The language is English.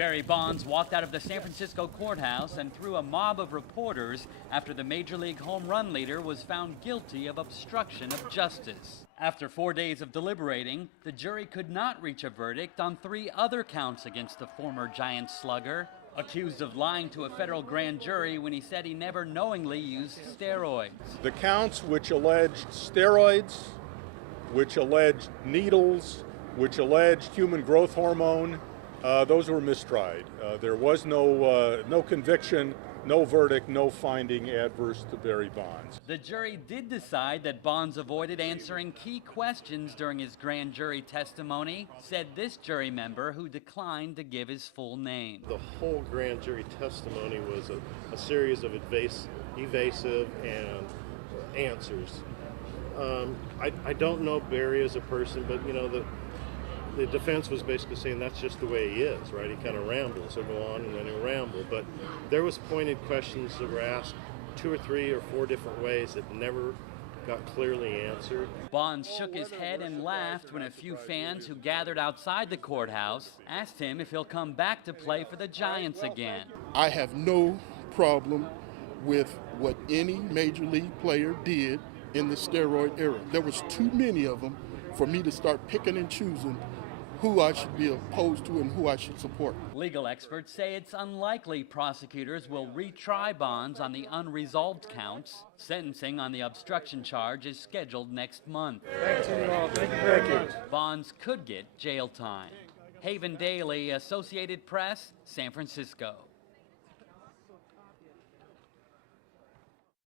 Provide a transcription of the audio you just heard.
Barry Bonds walked out of the San Francisco courthouse and through a mob of reporters after the Major League home run leader was found guilty of obstruction of justice. After 4 days of deliberating, the jury could not reach a verdict on 3 other counts against the former Giant slugger, accused of lying to a federal grand jury when he said he never knowingly used steroids. The counts which alleged steroids, which alleged needles, which alleged human growth hormone, those were mistried. There was no conviction, no verdict, no finding adverse to Barry Bonds. The jury did decide that Bonds avoided answering key questions during his grand jury testimony, said this jury member who declined to give his full name. The whole grand jury testimony was a series of evasive and answers. I don't know Barry as a person, but you know, the defense was basically saying that's just the way he is, right? He kind of rambles. He'll go on and then he'll ramble. But there was pointed questions that were asked 2 or 3 or 4 different ways that never got clearly answered. Bonds shook his head and laughed when a few fans who gathered outside the courthouse asked him if he'll come back to play for the Giants again. I have no problem with what any major league player did in the steroid era. There was too many of them for me to start picking and choosing who I should be opposed to and who I should support. Legal experts say it's unlikely prosecutors will retry Bonds on the unresolved counts. Sentencing on the obstruction charge is scheduled next month. Thank you all. Thank you very much. Bonds could get jail time. Haven Daley, Associated Press, San Francisco.